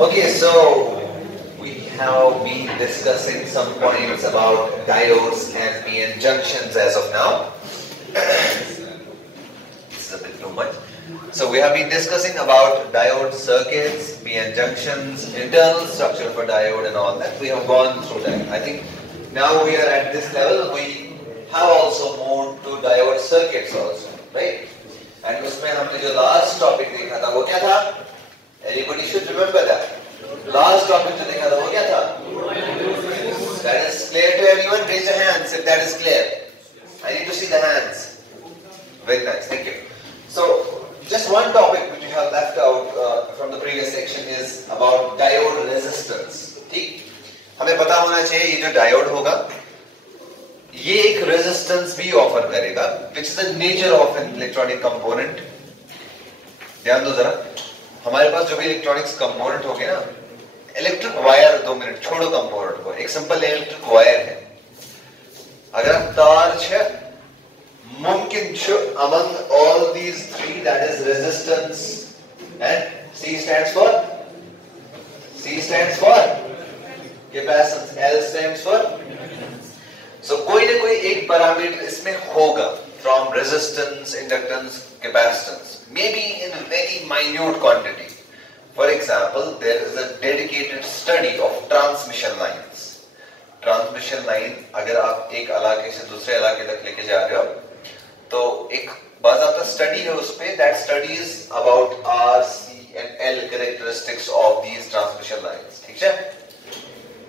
Okay, so we have been discussing some points about diodes and PN junctions as of now. This is a bit too much. So we have been discussing about diode circuits, PN junctions, internal structure for diode and all that. We have gone through that. I think now we are at this level. We have also moved to diode circuits also, right? And उसमें हमने जो last topic देखा था वो क्या था? Everybody should remember that. Last topic जो देखा था वो क्या था? That is clear to everyone. Raise your hands if that is clear. I need to see the hands. Very nice. Thank you. So just one topic which we have left out from the previous section is about diode resistance. ठीक? हमें पता होना चाहिए ये जो diode होगा ये एक resistance भी offer करेगा, which is the nature of an electronic component. ध्यान दो जरा, हमारे पास जो भी इलेक्ट्रॉनिक्स कंपोनेंट होंगे ना, इलेक्ट्रिक वायर, 2 मिनट छोड़ो कंपोनेंट को, एक सिंपल इलेक्ट्रिक वायर है. अगर तार है, मुमकिन छो among all these three, that is resistance and C stands for capacitance, L stands for. So कोई ना कोई एक पैरामीटर इसमें होगा from resistance, inductance, capacitance, maybe in a very minute quantity. For example, there is a dedicated study of transmission lines. Transmission line अगर आप एक इलाके से दूसरे इलाके तक लेके जा रहे हो, तो एक बाज़ाब्ता स्टडी है उसपे. That study is about R, C and L characteristics of these transmission lines. ठीक है?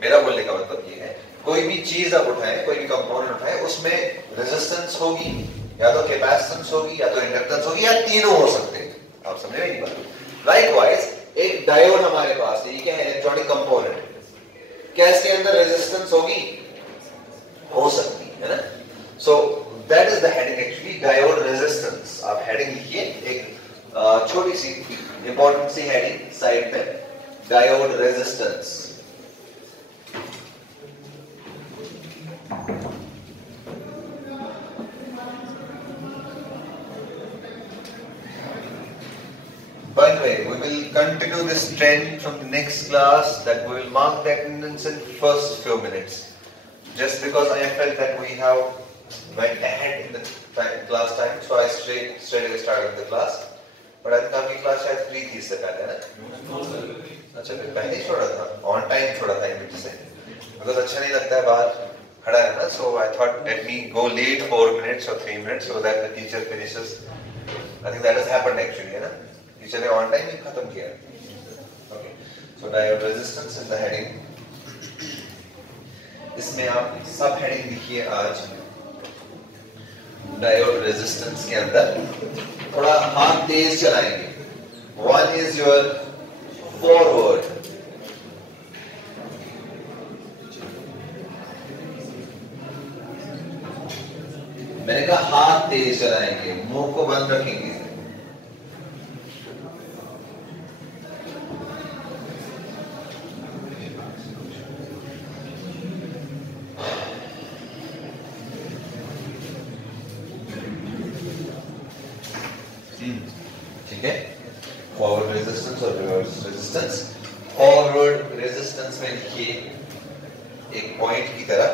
मेरा बोलने का मतलब ये है, कोई भी चीज आप उठाएं, कोई भी कंपोनेंट उठाएं, उसमें रेजिस्टेंस होगी, या तो कैपेसिटेंस होगी, या तो इंडक्टेंस होगी, या तीनों हो सकते हैं. आप समझ रहे हैं बात? लाइकवाइज एक डायोड हमारे पास है, ये क्या है? Electronic component. क्या इसके अंदर रेजिस्टेंस होगी? हो सकती है ना. So that is the heading actually, diode resistance. आप हेडिंग लिखिए, एक छोटी सी इंपॉर्टेंट सी हेडिंग साइड पे, diode resistance. By the way, we will continue this trend from the next class, that we will mark the attendance in first few minutes. Just because I felt that we have went ahead in the class time, so I straight away started the class. But I think आपकी class शायद free थी इससे पहले ना? अच्छा, फिर पहले ही छोड़ा था, on time छोड़ा था इनमें से, because अच्छा नहीं लगता है बाहर खड़ा रहना. So I thought let me go late 4 minutes or 3 minutes so that the teacher finishes. I think that has happened actually, है ना? टीचर ने ऑन टाइम ही खत्म किया. Okay, so diode resistance is the heading. इसमें आप सब heading लिखिए आज. डायोड रेजिस्टेंस के अंदर थोड़ा हाथ तेज चलाएंगे. वन इज योर फॉरवर्ड, मैंने कहा हाथ तेज चलाएंगे, मुंह को बंद रखेंगे. ठीक है? फॉरवर्ड रेजिस्टेंस और रिवर्स रेजिस्टेंस. फॉरवर्ड रेजिस्टेंस में लिखिए एक पॉइंट की तरह,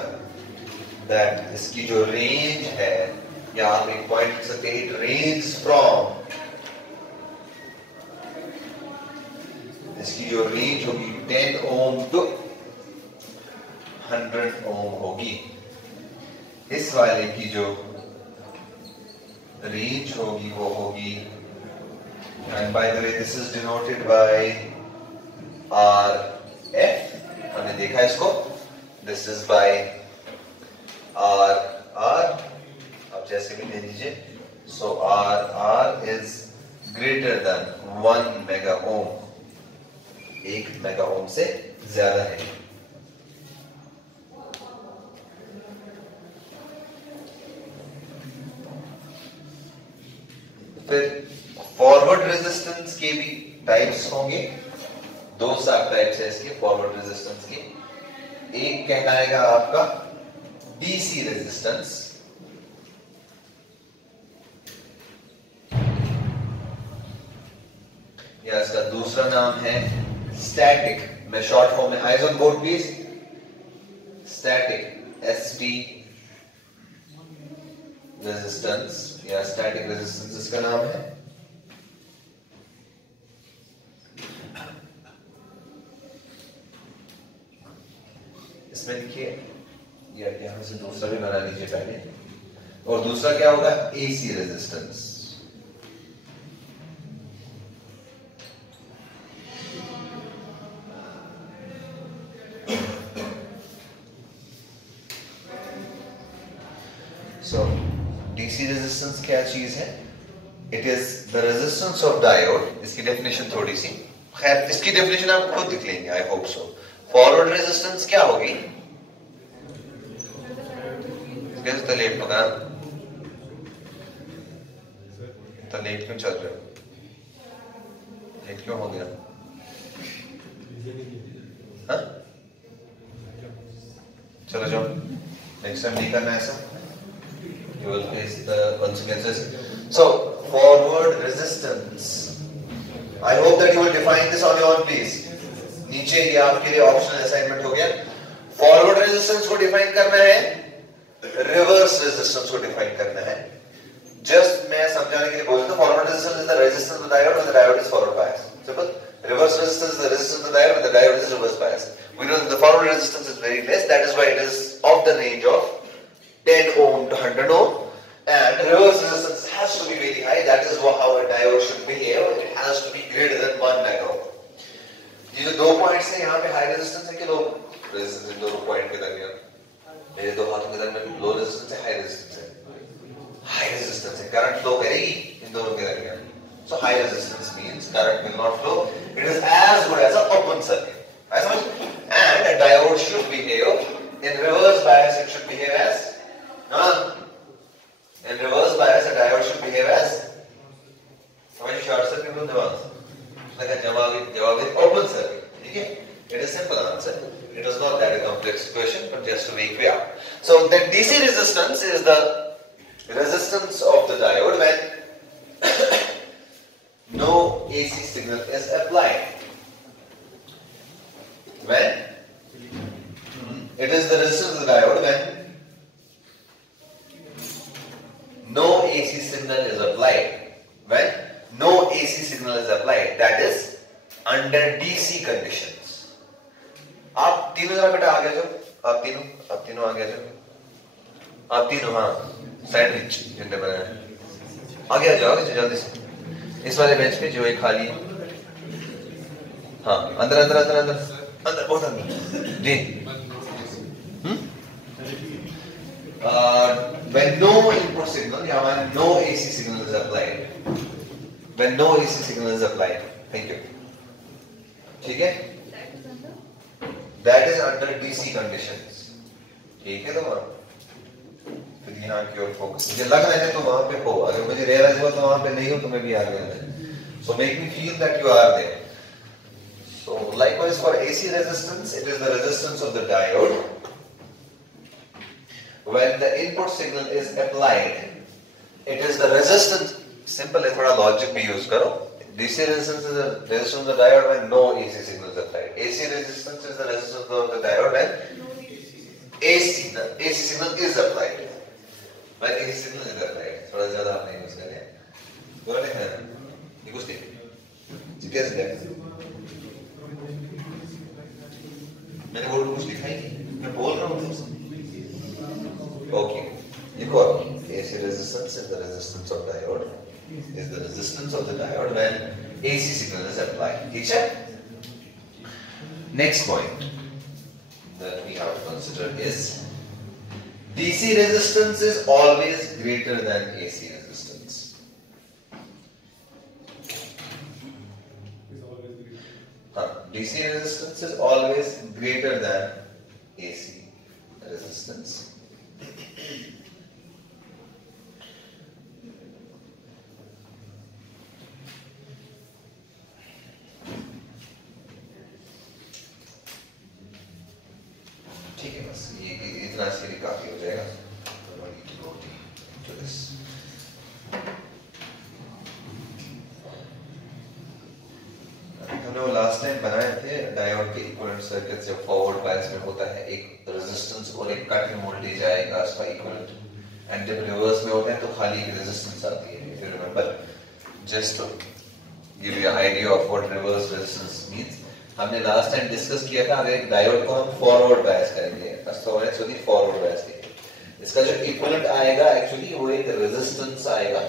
दैट इसकी जो रेंज है, या आप एक पॉइंट लिख सकते हैं, इट रेंज फ्रॉम, इसकी जो रेंज होगी 10 ओम टू 100 ओम होगी. इस वाले की जो रेंज होगी वो होगी, and by the way this is denoted by RF. हमने देखा इसको, this is by RR. आप जैसे भी ले लीजिए. so RR is greater than 1 mega ohm, 1 mega ohm से ज्यादा है. फिर फॉरवर्ड रेजिस्टेंस के भी टाइप्स होंगे. 2 सब टाइप्स है इसके फॉरवर्ड रेजिस्टेंस के. एक कहलाएगा आपका डीसी रेजिस्टेंस, या इसका दूसरा नाम है स्टैटिक, मैं शॉर्ट फॉर्म में, eyes on board please, static ST resistance या स्टैटिक रेजिस्टेंस इसका नाम है। इसमें लिखिए, या यहां से दूसरा भी बना लीजिए पहले, और दूसरा क्या होगा, AC resistance. So, DC resistance क्या चीज है? It is the resistance of diode. इसकी डेफिनेशन थोड़ी सी, खैर इसकी डेफिनेशन आप खुद लिख लेंगे, I hope so. Forward resistance क्या होगी? तो लेट पकड़ा, तो लेट क्यों चल रहे हो? लेट क्यों हो गया? हाँ? चलो जाओ, नेक्स्ट टाइम नहीं करना ऐसा, you will face the consequences. So, forward resistance. I hope that you will define this on your own, please. नीचे ये आपके लिए ऑप्शनल असाइनमेंट हो गया। फॉरवर्ड रेजिस्टेंस को डिफाइन करना है, रिवर्स रेजिस्टेंस को डिफाइन करना है। जस्ट मैं समझाने के लिए बोल रहा हूं, forward resistance is the resistance of the diode when the diode is forward bias. Simple. Reverse resistance is the resistance of the diode when the diode is reverse biased. We know that the forward resistance is very less. That is why it is of the range of 10 ohm to 100 ohm, and reverse resistance has to be very high. That is how a diode should behave. It has to be greater than 1 mega ohm. ये जो दो points हैं, यहाँ पे high resistance है कि low resistance है, दोनों पॉइंट के दरमियान, मेरे दो हाथों के दरमियान लो रेजिस्टेंस है, हाई रेजिस्टेंस है। हाई रेजिस्टेंस है, करंट फ्लो करेगी इन दोनों के दरमियान। So high resistance means current will not flow. It is as good as an open circuit. I suppose. And a diode should behave in reverse bias. It should behave as in reverse bias. A diode should behave as हमारी short circuit को जवाब like a जवाब open circuit. ठीक है? It is simple answer. It is not that a complex question, but just to make clear. So the DC resistance is the resistance of the diode when no AC signal is applied. When it is the resistance of the diode when no AC signal is applied. When no AC signal is applied, that is under DC conditions. आप तीनों जरा बेटा आ गया जो, आप तीनों आ गया जो, आप तीनों, हाँ सैंडविच जिनने बनाया आ गया, जाओगे जल्दी से इस वाले बेंच पे जो एक खाली है। हाँ अंदर अंदर अंदर अंदर अंदर बहुत अंदर जी। When no input signal या when no AC signal is applied, when no AC signal is applied, thank you, ठीक है, that is under DC conditions, ठीक है। तो फिर यहाँ की ओर फोकस, मुझे लग रहा है तो वहां पे हो, अगर मुझे रियलाइज हुआ तो वहां पे नहीं हो तो मैं भी आ गया। So make me feel that you are there. So likewise for AC resistance, it is the resistance of the diode when the input signal is applied. It is the resistance, simple है, थोड़ा logic भी use करो। DC resistance is the resistance of the diode when no AC signal is applied. AC resistance is the resistance of the diode when AC signal is applied. When AC signal is applied, थोड़ा ज़्यादा आपने use कर लिया। बोला नहीं है ना? ये कुछ नहीं। कैसे देखते? मैंने बोर्ड कुछ लिखा ही नहीं, मैं बोल रहा हूँ तुमसे। ओके, देखो AC resistance is the resistance of diode. Is the resistance of the diode when AC signal is applied. ठीक है? Next point that we have to consider is DC resistance is always greater than AC resistance. DC resistance is always greater than AC resistance. ठीक है, बस ये इतना इसके लिए काफी हो जाएगा। हम हमने वो लास्ट टाइम बनाए थे डायोड के इक्विवेलेंट सर्किट से फॉरवर्ड बायस में होता है एक रेजिस्टेंस और एक कट इन वोल्टेज आएगा उसका इक्विवेलेंट एंड जब रिवर्स में होता है तो खाली एक रेजिस्टेंस आती है if you remember just to give you idea of what reverse resistance means हमने लास्ट टाइम डिस्कस किया था अगर एक डायोड को हम फॉरवर्ड बायस करेंगे तो एक्चुअली फॉरवर्ड बायस करेंगे इसका जो इक्विवेलेंट आएगा एक्चुअली वो एक रेजिस्टेंस आएगा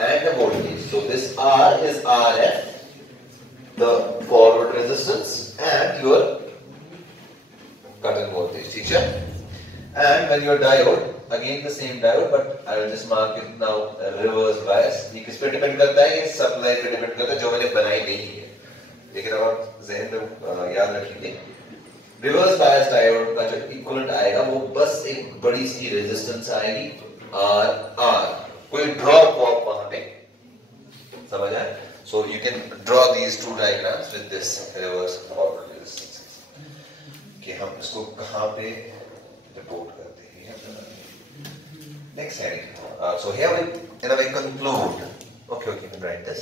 and the voltage. So this R is RF, the forward resistance, and your cut-in voltage. Teacher. And when your diode, again the same diode, but I will just mark it now reverse bias. ये किस पे depend करता है? ये supply पे depend करता है जो मैंने बनाई नहीं है. लेकिन अब आप ज़हन में याद रखिए. रिवर्स बायस डायोड का जो इक्विवेलेंट आएगा वो बस एक बड़ी सी रेजिस्टेंस आएगी R. कोई ड्रॉप वॉप वहां पे समझ आए so you can draw these two diagrams with this reverse forward resistance कि हम इसको कहां पे रिपोर्ट करते हैं next heading so here we conclude okay we write this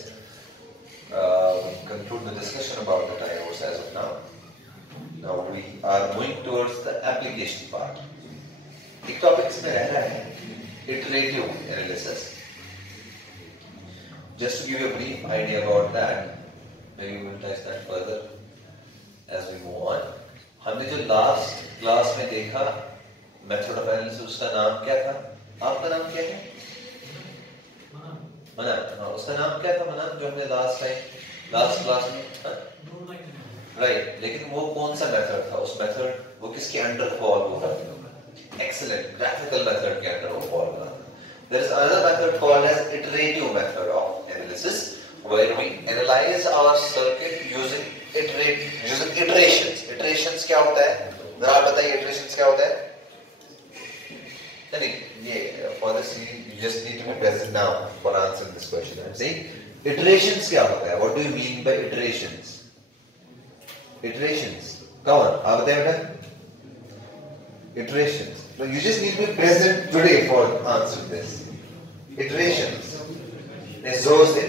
we conclude the discussion about the diodes as of now we are moving towards the application part एक topic इसमें रह रहा है iterative analysis. Just to give you a brief idea about that, maybe we will touch that further as we move on. हमने जो last class में देखा method of analysis उसका नाम क्या था? आपका नाम क्या है? मनन. हाँ उसका नाम क्या था मनन जो हमने last class में right लेकिन वो कौन सा method था? उस method वो किसके under fall होता था? Excellent graphical method के अंदर वो fall करता है. There is another method called as iterative method of analysis where we analyze our circuit using iterations. Iterations क्या होता है? जरा आप बताइए iterations क्या होता है? नहीं ये for this you just need to be present now for answering this question. I'm saying iterations क्या होता है? What do you mean by iterations? Iterations. Come on, आप बताइए बेटा. Iterations. No, you just need to be present today for answering this. Iterations. जोर से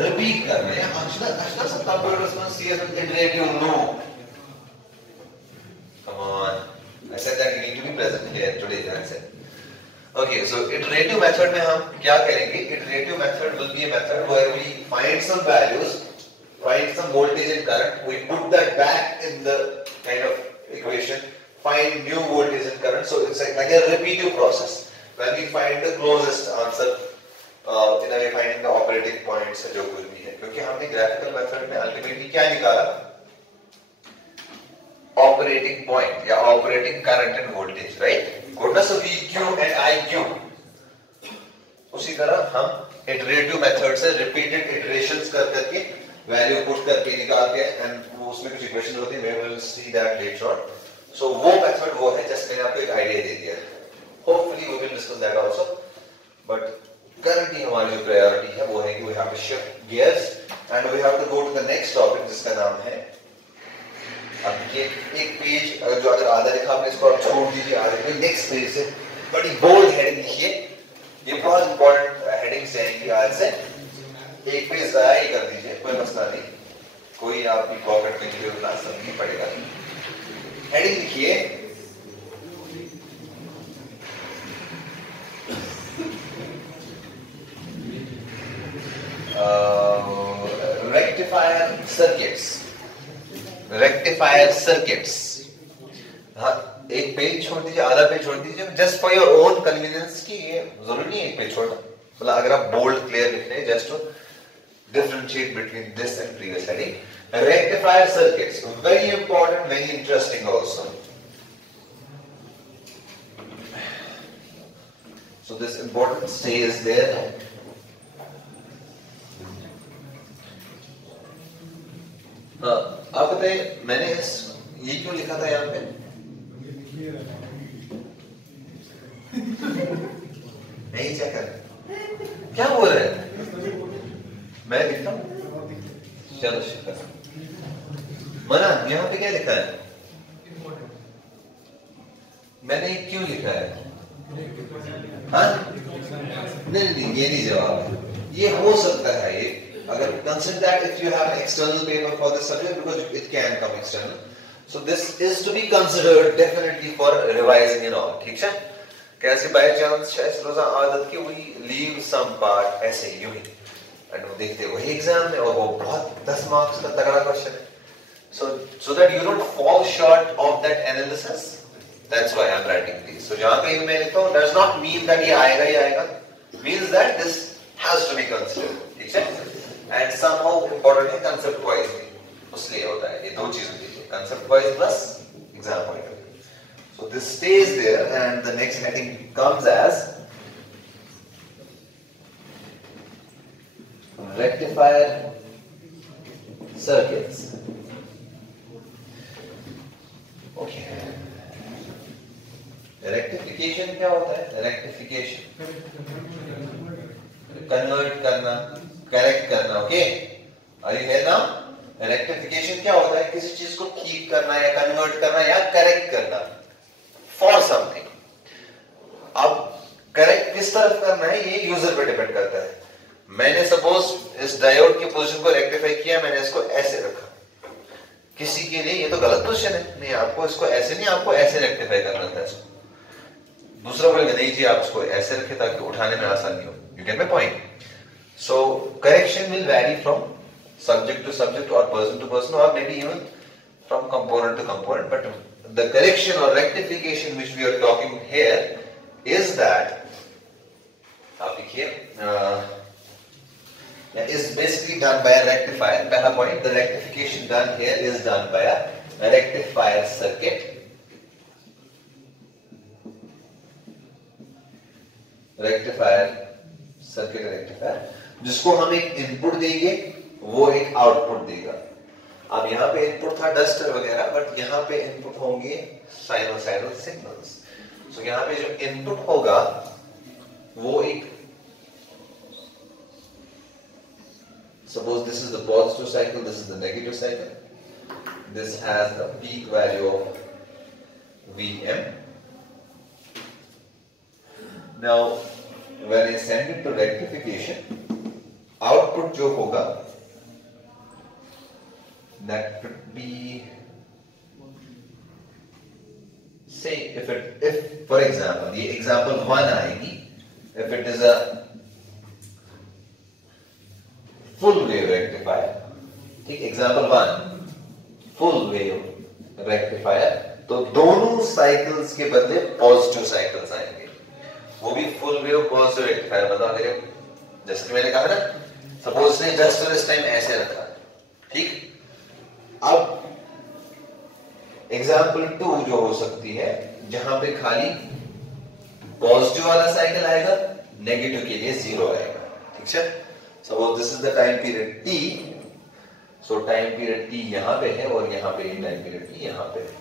repeat करना है. Ashna सब computers में CS में iterative no. Come on. I said that you need to be present here today. That's it. Okay, so iterative method में हम क्या करेंगे? Iterative method will be a method where we find some values, find some voltage and current, we put that back in the kind of equation. Find new voltage and current, so it's like a repeative process. When we find the closest answer, in a way finding the operating points जो कुछ भी है, क्योंकि हमने graphical method में ultimately क्या निकाला? Operating point या operating current and voltage, right? Good, so VQ and IQ. उसी तरह हम iterative method से repeated iterations करके value put करके निकाल के and उसमें कुछ equations होती हैं, we will see that later on. So वो method वो है just मैंने आपको एक idea दे दिया. Hopefully we will discuss that also. But currently हमारी जो priority है वो है कि we have to shift gears and we have to go to the next topic जिसका नाम है. अब ये एक पेज जो अगर आधा लिखा आपने इसको आप छोड़ दीजिए आधे पे next पेज से बड़ी bold heading लिखिए. ये बहुत important headings रहेंगी आज से. एक पेज ज़ाया ही कर दीजिए कोई मसला नहीं. कोई आपकी पॉकेट में जो क्लास नहीं पड़ेगा. हेडिंग लिखिए रेक्टिफायर सर्किट्स. हाँ एक पेज छोड़ दीजिए आधा पेज छोड़ दीजिए just for your own convenience की ये जरूरी नहीं है एक पेज छोड़ना. मतलब अगर आप बोल्ड क्लियर लिख रहे हैं just to differentiate between this and previous heading. Rectifier circuits, very important, very interesting also. So this important stays there. आप बताइए मैंने ये क्यों लिखा था यहाँ पे? नहीं चेक कर क्या बोल रहे हैं? मैं लिखता हूँ. चलो शुक्र. मना यहाँ पे क्या लिखा है? मैंने क्यों लिखा है? हाँ नहीं ये नहीं जवाब. ये हो सकता है ये Agar consider that if you have an external paper for this subject, because it can come external, so this is to be considered definitely for revising and all. ठीक है? कैसे by chance शायद रोजा आदत की we leave some part ऐसे यूं ही, and वो देखते वही एग्जाम में और वो बहुत 10 मार्क्स का तगड़ा क्वेश्चन है. So that you don't fall short of that analysis, that's why I'm writing these. So जहाँ कहीं मैं लिखता हूँ does not mean that ये आएगा ही आएगा, means that this has to be considered. ठीक है? And somehow important है concept wise भी, उसलिए होता है ये दो चीजें होती है, concept wise plus exam point of view. So this stays there, and the next heading comes as rectifier circuits. Okay. Rectification क्या होता है? Rectification convert करना, correct करना. Okay? Are you here now? Rectification क्या होता है? किसी चीज को ठीक करना या convert करना या correct करना for something. अब correct किस तरफ करना है ये यूजर पे डिपेंड करता है. मैंने सपोज इस डायोड की पोजीशन को रेक्टिफाई किया, मैंने इसको ऐसे रखा. किसी के लिए ये तो गलत पोजीशन है, नहीं आपको इसको ऐसे नहीं, आपको ऐसे रेक्टिफाई करना था इसको. दूसरा बोलेगा नहीं जी आप इसको ऐसे रखें ताकि उठाने में आसानी हो. You get my point? So correction will vary from subject to subject or person to person, or maybe even from component to component, but the correction or rectification which we are talking here is that is basically done by a rectifier. Pehla point, the rectification done here is done by a rectifier circuit. Rectifier circuit rectifier जिसको हम एक input देंगे वो एक output देगा. अब यहाँ पे इनपुट था डस्टर वगैरह, बट यहाँ पे इनपुट होंगे साइनोसाइडल सिग्नल्स. सो यहाँ पे जो इनपुट होगा वो एक, suppose this is the positive cycle, this is the negative cycle, this has the peak value of Vm. Now when I send it to rectification, output जो होगा that could be, say if for example the example 1 आएगी, if it is a full wave rectifier, ठीक, example 1 full wave rectifier, तो दोनों cycles के बदले positive cycles आएंगे. वो भी फुल वेव पॉजिटिव रेक्टिफायर. मतलब अगर जैसे कि मैंने कहा ना, सपोज ने जस्ट इस टाइम ऐसे रखा, ठीक. अब एग्जांपल 2 जो हो सकती है जहां पे खाली पॉजिटिव वाला साइकिल आएगा, नेगेटिव के लिए 0 आएगा. ठीक है? Suppose this is the time period t. So time period t यहां पे है और यहां पे टाइम पीरियड t यहां पे है.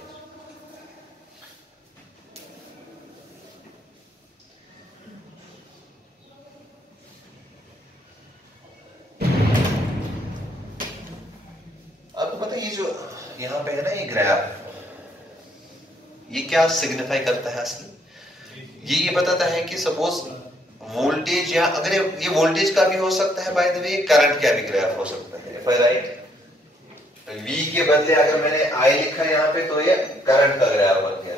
ये जो यहाँ पे है ना ये ग्राफ, ये क्या सिग्निफाई करता है असली? ये बताता है कि सपोज वोल्टेज, या अगर ये वोल्टेज का भी हो सकता है, बाय द वे करंट का भी ग्राफ हो सकता है. इफ आई राइट V के बदले अगर मैंने I लिखा यहाँ पे तो ये करंट का ग्राफ बन गया.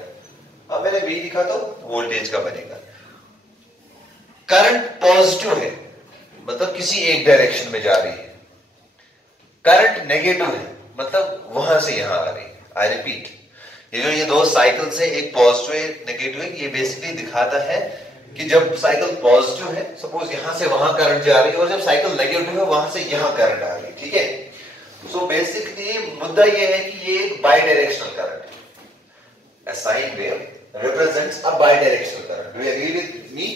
अब मैंने V लिखा तो वोल्टेज का बनेगा. करंट पॉजिटिव है मतलब किसी एक डायरेक्शन में जा रही है. करंट नेगेटिव है मतलब वहां से यहां आ रही है. आई रिपीट, ये दो साइकिल्स है, एक पॉजिटिव है नेगेटिव है. ये बेसिकली दिखाता है कि जब साइकिल पॉजिटिव है, सपोज यहां से वहां करंट जा रही है, और जब साइकिल नेगेटिव है वहां से यहां करंट आ रही है. ठीक है? सो बेसिकली मुद्दा ये है कि ये बाई डायरेक्शनल करंट है. A sine wave represents a bidirectional current. Do you agree with me?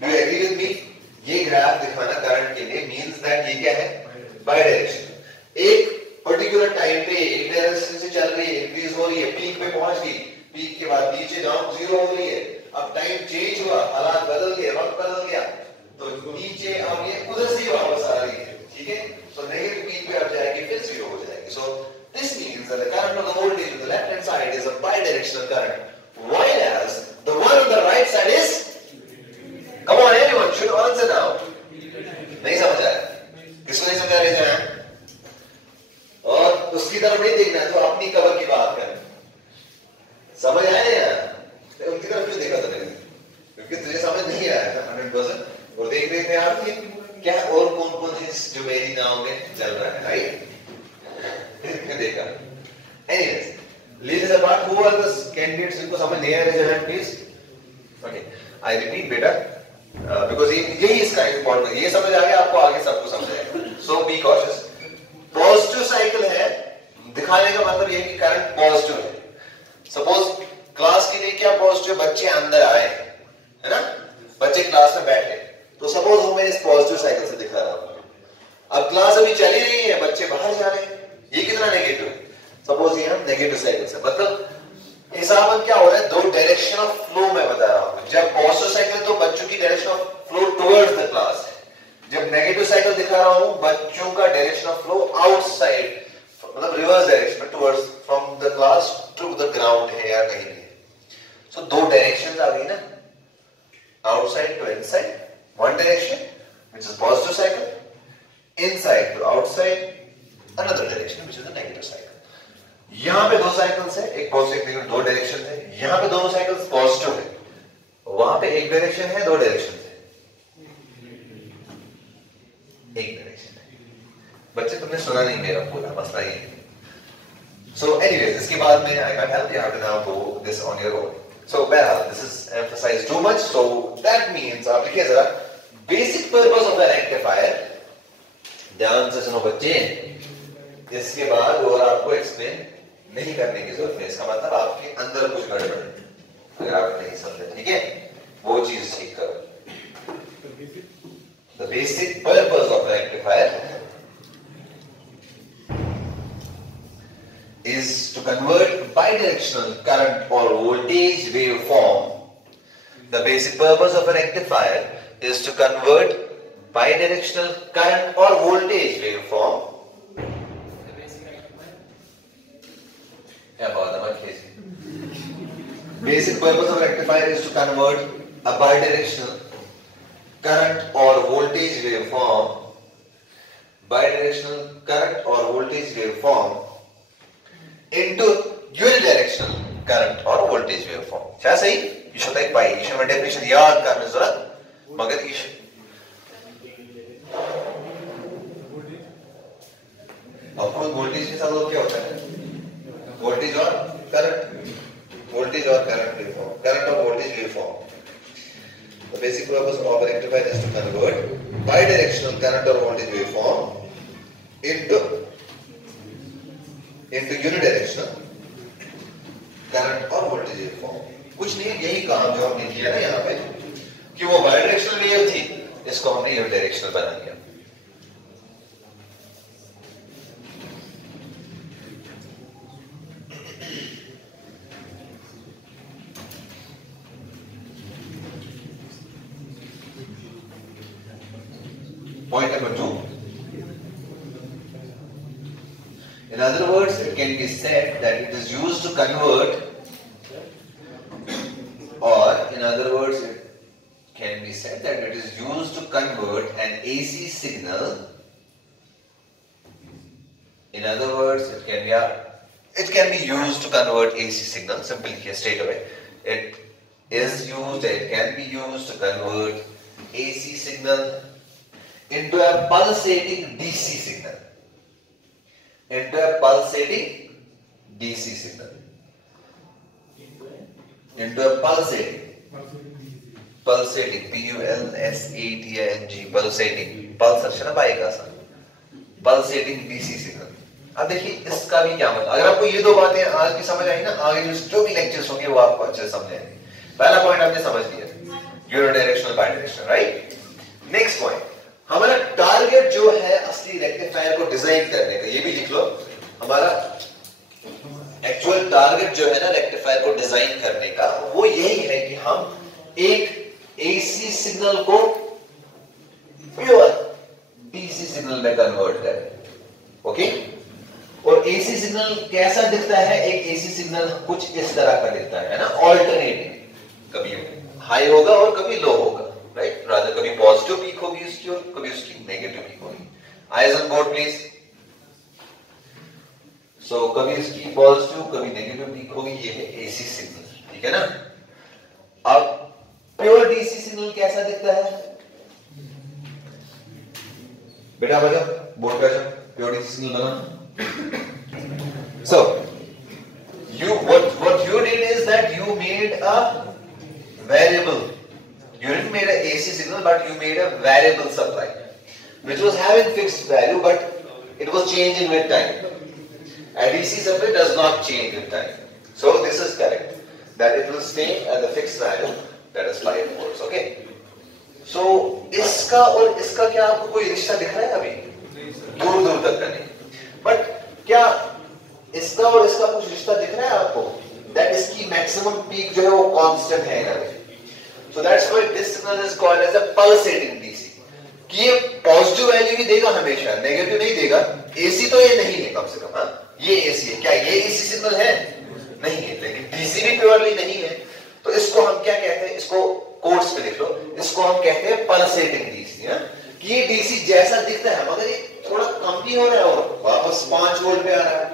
Do you agree with me? ये ग्राफ दिखाना करंट के लिए means that ये क्या है? बाइडायरेक्शनल. एक पर्टिकुलर टाइम पे एक डायरेक्शन से चल रही है, इंक्रीज हो रही है, पीक पे पहुंच गई, पीक के बाद नीचे डाउन 0 हो रही है. अब टाइम चेंज हुआ, हालात बदल गए, वक्त बदल गया, तो नीचे अब ये उधर से वापस आ रही है. ठीक है? सो नेगेटिव पीक पे अब जाएगी, फिर 0 हो जाएगी. सो this means that the current of the voltage on the left hand side is a bidirectional current, while the one on the right side is, come on everyone should answer now. नहीं समझ आया? किसको नहीं समझ आ रही तैयार थे क्या? और कौन कौन है जो मेरी नाव में चल रहा है, राइट? देखा। Anyways, ladies apart, who are the candidates जिनको समझ नहीं आया? raise your hand please. Okay, I repeat बेटा, because यही इसका इम्पोर्टेंट है, ये समझ आ गया आपको, आगे सबको समझ आएगा. So be cautious. Positive cycle है, दिखाने का मतलब ये कि करंट पॉजिटिव है. सपोज क्लास के लिए क्या पॉजिटिव, बच्चे अंदर आए, है ना, बच्चे क्लास में बैठे, तो सपोज वो मैं इस पॉजिटिव साइकिल से दिखा रहा हूं. अब क्लास अभी चली रही है, बच्चे बाहर जा रहे हैं, ये कितना नेगेटिव है? सपोज ये हम नेगेटिव साइकिल से, मतलब हिसाब में क्या हो रहा है, दो डायरेक्शन ऑफ फ्लो मैं बता रहा हूं. जब पॉजिटिव साइकिल तो बच्चों की direction of flow towards the class है. जब नेगेटिव साइकिल दिखा रहा हूं, बच्चों का डायरेक्शन ऑफ फ्लो आउटसाइड, मतलब reverse direction towards from the class to the ground है या कहीं भी. सो दो डायरेक्शंस आ गई ना, outside to inside, one direction which is positive cycle, inside to outside another direction which is the negative cycle. यहां पे दो साइकिल्स है, एक पॉजिटिव दो डायरेक्शन है. यहां पे दोनों साइकिल्स पॉजिटिव है, वहां पे एक डायरेक्शन है, दो डायरेक्शन है, एक डायरेक्शन है. बच्चे तुमने सुना नहीं मेरा पूरा मसला ये. सो एनीवेज, इसके बाद में I can help you how to now do this on your own. So बहरहाल this is emphasized too much, so that means आप लिखिए जरा, basic purpose of the rectifier. ध्यान से सुनो बच्चे, इसके बाद और आपको एक्सप्लेन नहीं करने की जरूरत है. इसका मतलब आपके अंदर कुछ गड़बड़ है, अगर आप नहीं समझे, ठीक है, वो चीज ठीक करो. The basic purpose of rectifier is to convert bidirectional current or voltage waveform. The basic purpose of a rectifier is to convert bidirectional current or voltage waveform. Basic purpose of rectifier is to convert a bidirectional current or voltage waveform, bidirectional current or voltage waveform into unidirectional current or voltage waveform. क्या सही? ईशो तक पाई, ईशो में definition याद करने जरूरत, मगर ईशो अब खुद वोल्टेज के साथ क्या होता है? वोल्टेज और करंट, वोल्टेज और करंट वेवफॉर्म, करंट और voltage waveform. The basic purpose of a rectifier is to convert bidirectional current or voltage waveform into unidirectional current or voltage waveform. कुछ नहीं, यही काम जो हमने किया ना यहाँ पे, कि वो bidirectional वेव थी, इसको हमने unidirectional बना दिया. Point number 2. In other words, it can be said that it is used to convert, or in other words, it can be said that it is used to convert an AC signal. In other words, it can be used to convert AC signal. Simply here, straight away, it can be used to convert AC signal into a pulsating DC signal. Into a pulsating DC signal. Into a pulsating, P-U-L-S-A-T-I-N-G, pulsating, pulse है ना bike का सा, pulsating DC signal. अब देखिए इसका भी क्या मतलब, अगर आपको ये दो बातें आज की समझ आई ना, आगे जो भी लेक्चर्स होंगे वो आपको अच्छे से समझ आएंगे. पहला पॉइंट आपने समझ लिया, यूनिडायरेक्शनल बाइडायरेक्शनल, राइट. नेक्स्ट पॉइंट, हमारा टारगेट जो है असली रेक्टिफायर को डिजाइन करने का, ये भी लिख लो. हमारा एक्चुअल टारगेट जो है ना रेक्टिफायर को डिजाइन करने का, वो यही है कि हम एक एसी सिग्नल को प्योर डीसी सिग्नल में कन्वर्ट करें. ओके, और एसी सिग्नल कैसा दिखता है? एक एसी सिग्नल कुछ इस तरह का दिखता है ना, ऑल्टरनेटिंग, कभी हाई होगा और कभी लो होगा, राइट. रादर कभी पॉजिटिव पीक होगी उसकी और कभी उसकी नेगेटिव पीक होगी. Eyes on board please. So कभी इसकी पॉजिटिव कभी नेगेटिव पीक होगी, ये है एसी सिग्नल, ठीक है ना. अब प्योर डीसी सिग्नल कैसा दिखता है? बेटा बजाओ, बोर्ड पे जाओ, pure DC signal banana. So what you did is that you made a variable. You didn't made a AC signal, but you made a variable supply, which was having fixed value, but it was changing with time. A DC supply does not change with time. So this is correct. That it will stay at the fixed value, that is 5 volts. Okay. So इसका और इसका क्या आपको कोई रिश्ता दिख रहा है अभी? दूर दूर तक का नहीं. But क्या इसका और इसका कुछ रिश्ता दिख रहा है आपको? That इसकी maximum peak जो है वो constant है ना. So that's why this signal is called as a pulsating DC. कि ये पॉजिटिव वैल्यू ही देगा हमेशा, नेगेटिव नहीं देगा. एसी तो ये नहीं है कम से कम. हाँ, ये एसी है. क्या ये एसी सिग्नल है? नहीं है. लेकिन डीसी भी प्योरली नहीं है. तो इसको हम क्या कहते हैं? इसको कोड्स पे लिख लो. इसको हम कहते हैं पल्सेटिंग डीसी. कि ये डीसी जैसा दिखता है मगर ये थोड़ा कम भी हो रहा है और वापस 5 वोल्ट पे आ रहा है,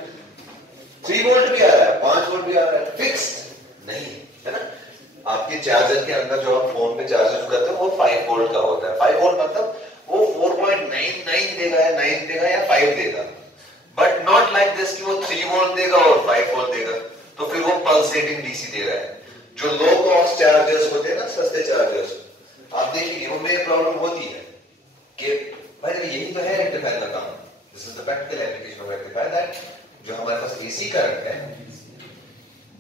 3 वोल्ट भी आ रहा है, 5 वोल्ट भी आ रहा है. फिक्स्ड नहीं है ना. आपके चार्जर के अंदर जो आप फोन पे चार्जर करते हो वो 5 वोल्ट का होता है. 5 वोल्ट मतलब वो 4.99 देगा या 9 देगा या 5 देगा. बट नॉट लाइक दिस कि वो 3 वोल्ट देगा और 5 वोल्ट देगा. तो फिर वो पल्सेटिंग डीसी दे रहा है. जो लो कॉस्ट चार्जर्स होते हैं ना, सस्ते चार्जर्स, आप देखिए उनमें ये प्रॉब्लम होती है कि भाई यही तो है रेक्टिफायर का काम. This is the practical application of rectifier. That जो हमारे पास एसी करंट है,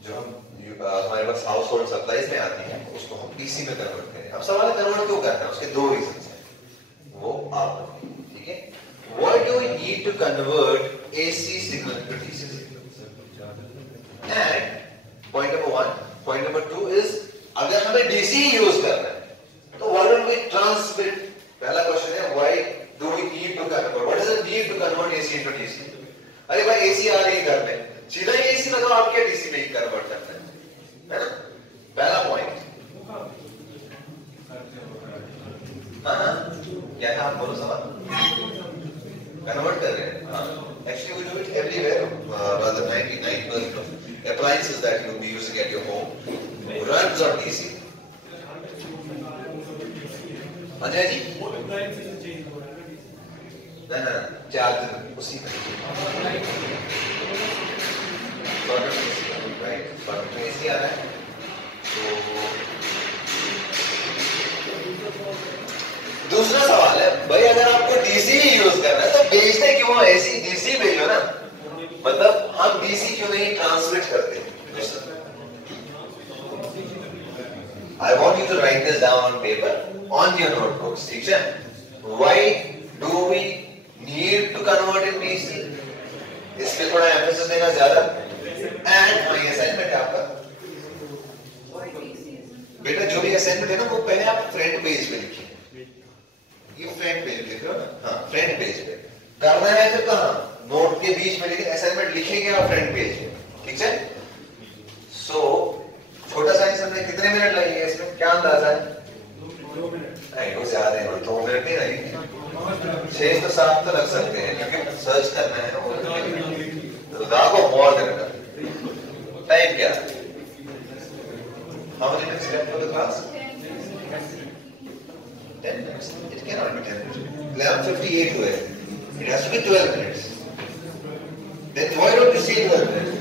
जो हम हमारे पास हाउस होल्ड सप्लाईज में आती है, उसको हम डीसी में कन्वर्ट करें. अब सवाल है कन्वर्ट क्यों करना है? उसके 2 रीजंस हैं, वो आप बताइए. ठीक है. Why do we need to convert AC signal to DC signal? And point number 1, point number 2 is अगर हमें DC यूज करना है तो why don't we transmit? पहला क्वेश्चन है why do we need to convert? What is the need to convert AC into DC? अरे भाई AC आ रही है घर में, सीधा ही AC लगाओ, आप क्या DC में ही कन्वर्ट करते हैं, है ना. पहला पॉइंट. हाँ क्या था, आप बोलो सवाल. कन्वर्ट कर रहे हैं. हाँ, actually we do it everywhere. Rather 99% of appliances that you will be using at your home runs on DC. Ajay ji, ना चार्जर उसी का राइट AC आ रहा है. तो दूसरा सवाल है भाई अगर आपको डीसी ही यूज करना है तो भेजते क्यों एसी? डीसी भेजो ना. मतलब हम डीसी क्यों नहीं ट्रांसमिट करते? I want you to write this down on paper on your notebooks. ठीक है. Why do we need to convert in DC? इस पे थोड़ा एम्फेसिस देना ज्यादा. एंड माय असाइनमेंट है आपका बेटा, जो भी असाइनमेंट है ना वो पहले आप फ्रंट पेज पे लिखिए. ये फ्रंट पेज लिख रहे हो ना? हाँ, फ्रंट पेज पे करना है. फिर कहाँ? नोट के बीच में, लेकिन असाइनमेंट लिखेंगे आप फ्रंट पेज पे. ठीक है. सो छोटा सा हमने कितने मिनट लगेंगे इसमें, क्या अंदाजा है? 2 मिनट नहीं, वो ज्यादा है. 2 मिनट नहीं लगेंगे, 6 तो 7 तो लग सकते हैं क्योंकि सर्च करना है ना. तो दागो मोर देना. टाइम क्या? How many minutes left for the class? 10 minutes. It cannot be 10 minutes. 11:58 हुए. It has to be 12 minutes. Then why don't you say 12 minutes?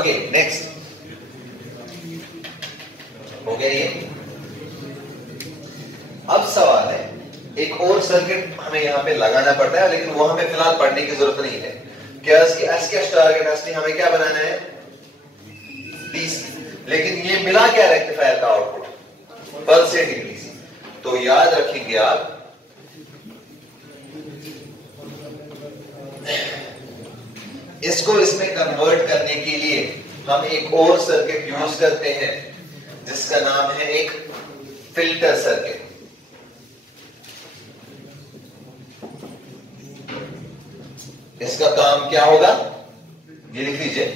Okay, next. हो गया ये. अब सवाल है, एक और सर्किट हमें यहाँ पे लगाना पड़ता है, लेकिन वो हमें फिलहाल पढ़ने की जरूरत नहीं है. क्या इसकी स्टार कैपेसिटी हमें क्या बनाना है? डीसी. लेकिन ये मिला क्या रेक्टिफायर का आउटपुट? Pulsating DC. तो याद रखेंगे आप, इसको इसमें कन्वर्ट करने के लिए हम एक और सर्किट यूज करते हैं जिसका नाम है एक फिल्टर सर्किट. इसका काम क्या होगा ये लिख लीजिए,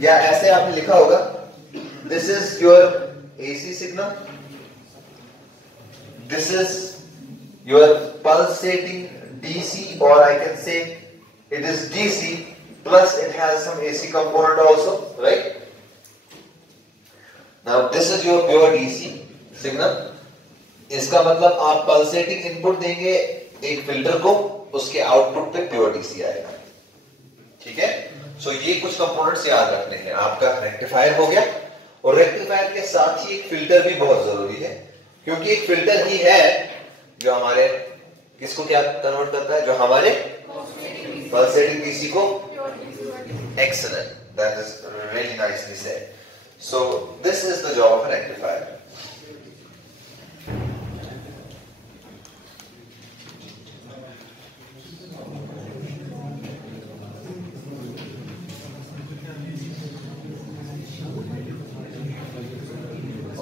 या ऐसे आपने लिखा होगा, this is your AC signal, this is your pulsating DC, or I can say it is DC plus it has some AC component also, right? Now this is your pure DC signal. इसका मतलब आप pulsating input देंगे एक filter को, उसके output पे pure DC आएगा। ठीक है, सो ये कुछ कंपोनेंट्स याद रखने हैं। आपका रेक्टिफायर हो गया, और रेक्टिफायर के साथ ही एक फिल्टर भी बहुत जरूरी है, क्योंकि एक फिल्टर ही है जो हमारे किसको क्या कन्वर्ट करता है, जो हमारे पल्सेटिंग डीसी को। Excellent, that is really nicely said. So this is the job of a rectifier.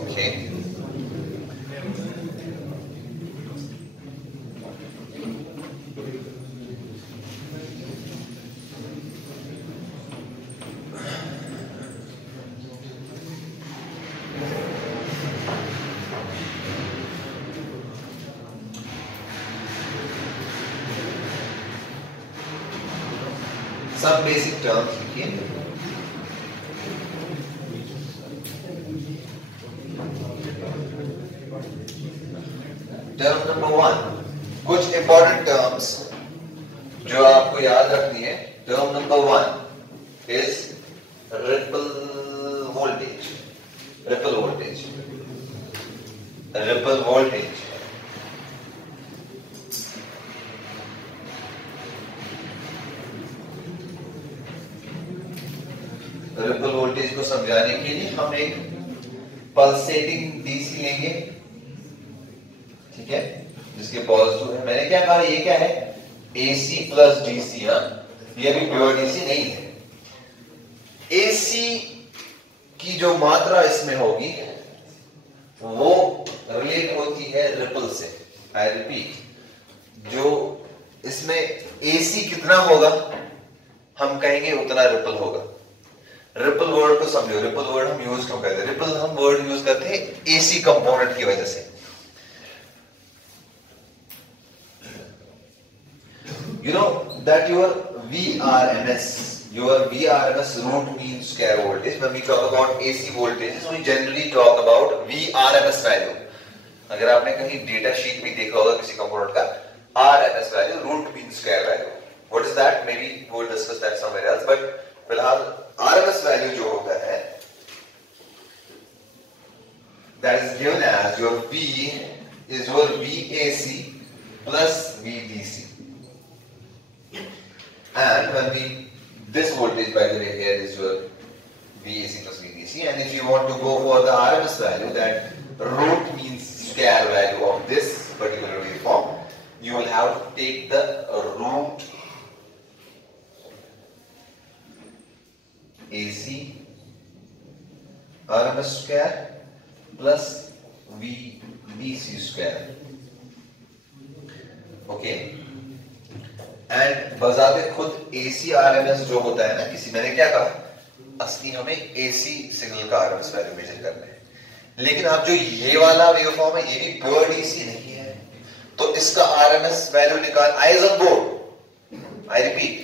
Okay. Some basic terms लिखिए। टर्म नंबर 1, कुछ इंपॉर्टेंट टर्म्स जो आपको याद रखनी है। Term number 1 is ripple voltage. Ripple voltage, ripple voltage. Ripple voltage को समझाने के लिए हम एक पल्सेटिंग डीसी लेंगे, ठीक है, जिसके पॉजिटिव है। मैंने क्या कहा, ये क्या है, एसी प्लस डीसी। हाँ, ये भी प्योर डीसी नहीं है। एसी की जो मात्रा इसमें होगी वो रिलेट होती है रिपल से। आई रिपीट, जो इसमें एसी कितना होगा हम कहेंगे उतना रिपल होगा। रिपल वर्ड को समझो। रिपल वर्ड हम यूज क्यों करते हैं? रिपल हम वर्ड यूज करते हैं एसी कंपोनेंट की वजह से। You know that your VRMS root mean square voltage. When we talk about AC voltages, we generally talk about VRMS value. अगर आपने कहीं डेटा शीट में देखा होगा किसी कंपोनेंट का RMS value, root mean square value. What is that? Maybe we'll discuss that somewhere else. But फिलहाल RMS value जो होता है, that is given as your V is your VAC plus VDC. And when this voltage, by the way, here is your VAC plus VDC, and if you want to go for the RMS value, that root means square value of this particular waveform, you will have to take the root AC RMS square plus VDC square. Okay. And बजाते खुद AC RMS जो होता है ना, किसी, मैंने क्या कहा, असली हमें एसी सिग्नल का आरएमएस वैल्यू मेजर करना है। लेकिन अब जो ये वाला वेवफॉर्म है ये भी प्योर डीसी नहीं है, तो इसका आरएमएस वैल्यू निकाल। Eyes on board, I repeat,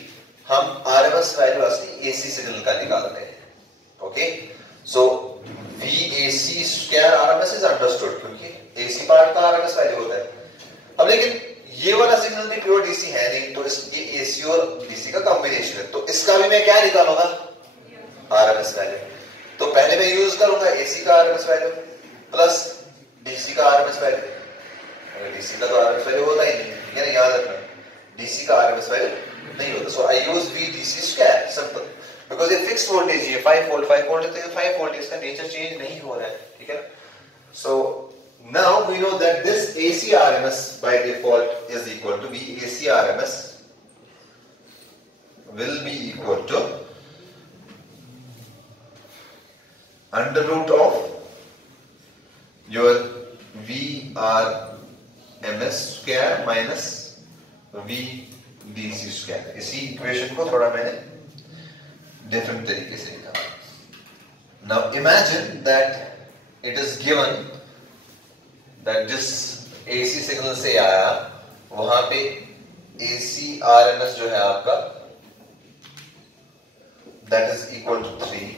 हम आरएमएस वैल्यू असली एसी सिग्नल का निकालते हैं। Okay, so VAC square RMS is understood, क्योंकि एसी पार्ट का आरएमएस वैल्यू होता है। अब लेकिन ये वाला सिग्नल भी प्योर डीसी है नहीं, तो ये एसी और डीसी का कॉम्बिनेशन है, तो इसका भी मैं क्या निकालूंगा, आरएमएस वैल्यू। तो पहले मैं यूज करूंगा एसी का आरएमएस वैल्यू प्लस डीसी का आरएमएस वैल्यू। डीसी का तो आरएमएस वैल्यू होता ही नहीं, ठीक है ना, याद रखना, डीसी का आरएमएस वैल्यू नहीं होता। So I use VDC square, simple, because ये फिक्स्ड वोल्टेज है, 5 वोल्ट है, तो ये 5 वोल्ट, इसका नेचर चेंज नहीं हो रहा है, ठीक है। सो now we know that this AC RMS by default is equal to VAC RMS will be equal to under root of your VRMS square minus VDC square। इसी इक्वेशन को थोड़ा मैंने डिफरेंट तरीके से लिखा। Now imagine that it is given that जिस AC signal से आया वहां पे AC RMS जो है आपका that is equal to 3,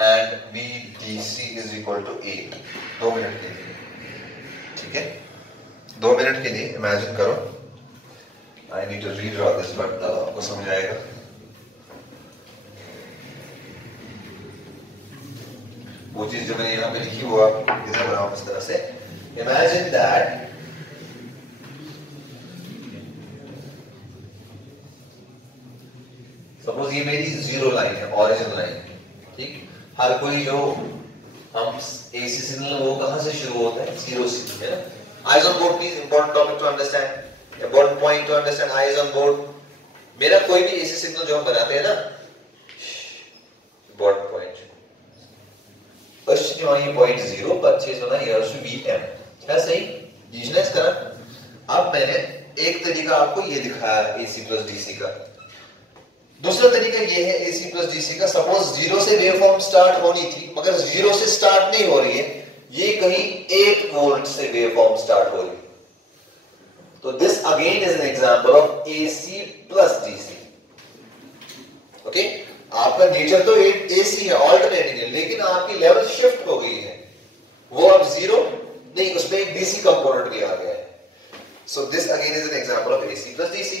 and VDC is equal to 8। 2 minute के लिए, ठीक है, 2 मिनट के लिए इमेजिन करो। I need to redraw this but आपको समझ आएगा। वो चीज जो मैंने यहाँ पे लिखी वो आप इधर बनाओ इस तरह से। इमेजिन दैट सपोज ये मेरी जीरो लाइन है, ओरिजिन लाइन, ठीक। हर कोई जो हम एसी सिग्नल वो कहां से शुरू होता है? जीरो से, है ना। Eyes on board please, important topic to understand, important point to understand. Eyes on board, मेरा कोई भी एसी सिग्नल जो हम बनाते हैं ना, important point, first join point 0 purchase होना here to VM, क्या सही? यूजनेस करा। अब मैंने एक तरीका आपको ये दिखाया AC plus DC का। दूसरा तरीका ये है AC plus DC का। सपोज 0 से वेवफॉर्म स्टार्ट होनी थी मगर 0 से स्टार्ट नहीं हो रही है, ये कहीं 8 वोल्ट से वेवफॉर्म स्टार्ट हो रही है। तो this again is an example of AC plus DC। Okay, आपका नेचर तो AC है, ऑल्टरनेटिंग है, लेकिन आपकी लेवल शिफ्ट हो गई है। वो अब 0 नहीं, उसमें एक DC कंपोनेंट भी आ गया है। So this again is an example of AC plus DC।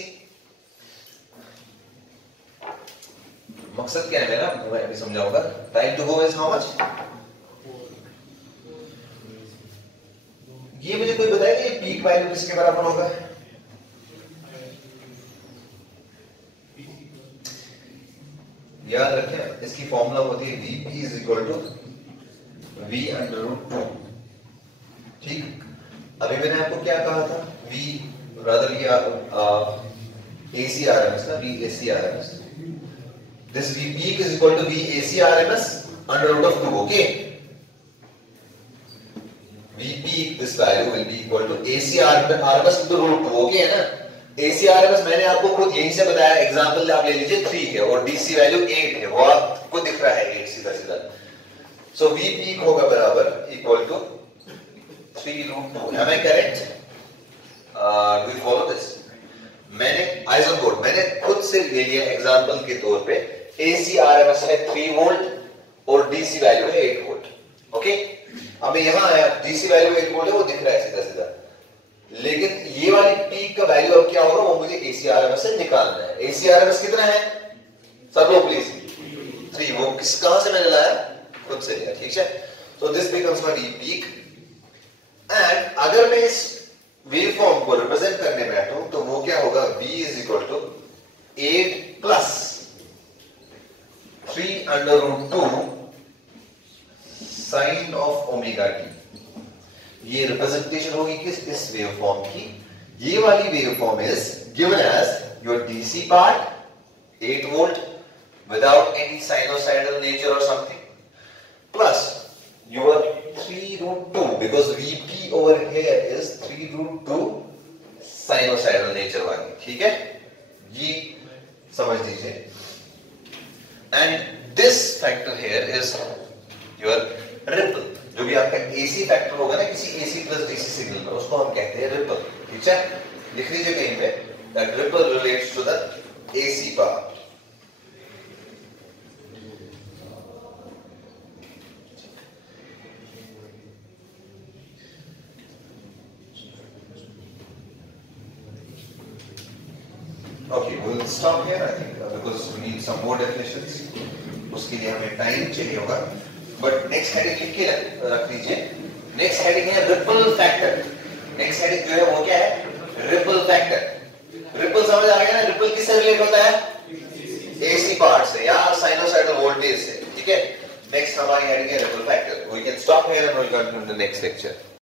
मकसद क्या है मेरा, मैं अभी समझाऊंगा। Time to go is how much? ये मुझे कोई बताएगा ये पीक वैल्यू किसके बराबर होगा? याद रखें, इसकी फॉर्मूला होती है Vp is equal to V under root 2, ठीक। अभी मैंने आपको क्या कहा था? V रादर AC RMS ना, V AC RMS। This V peak is equal to V AC RMS under root of 2, okay? V peak, this value will be equal to AC RMS into root 2, okay है ना? AC RMS मैंने आपको खुद यहीं से बताया, example आप ले लीजिए 3 है और DC वैल्यू 8 है, वो आपको दिख रहा है 8 सीधा सीधा। सो V peak होगा बराबर equal to 3 root 2। Am I correct? Do you follow this? मैंने आइज ऑन बोर्ड मैंने खुद से ले लिया एग्जांपल के तौर पे। AC RMS है 3 वोल्ट और DC वैल्यू है 8 वोल्ट, ओके। अब यहां आया, DC वैल्यू 8 वोल्ट है, वो दिख रहा है सीधा सीधा, लेकिन ये वाली पीक का वैल्यू अब क्या होगा वो मुझे AC RMS से निकालना है। AC RMS कितना है? सब लोग प्लीज 3। वो किस कहां से मैंने लाया? खुद से लिया, ठीक है। तो this becomes my V peak. And अगर मैं इस वेवफॉर्म को रिप्रेजेंट करने बैठूं तो वो क्या होगा? V is equal to 8 plus 3 under root 2 sine of omega t। ये रिप्रेजेंटेशन होगी किस? इस वेवफॉर्म की। ये वाली waveform is given as your DC part 8 volt without any sinusoidal nature और something, plus your 3 root 2 because Vp over here is 3 root 2 sinusoidal nature वाली, ठीक है, ये समझ लीजिए। and this factor here is your ripple, जो भी आपका AC फैक्टर होगा ना किसी AC plus DC सिग्नल पर, उसको हम कहते हैं रिपल, ठीक है। लिख लीजिए कहीं पे that ripple relates to the AC part। Okay, we will stop here, I think, because we need some more definitions. उसके लिए हमें टाइम चाहिए होगा, बट नेक्स्ट हेडिंग लिख के रख लीजिए। नेक्स्ट हेडिंग है रिपल फैक्टर। नेक्स्ट हेडिंग जो है वो क्या है? Ripple factor. रिपल समझ आ गया ना? रिपल किससे रिलेट होता है? AC पार्ट से या साइनोसाइडल वोल्टेज से, ठीक है। नेक्स्ट हमारी हेडिंग है ripple factor. We can stop here and we'll continue in the next lecture.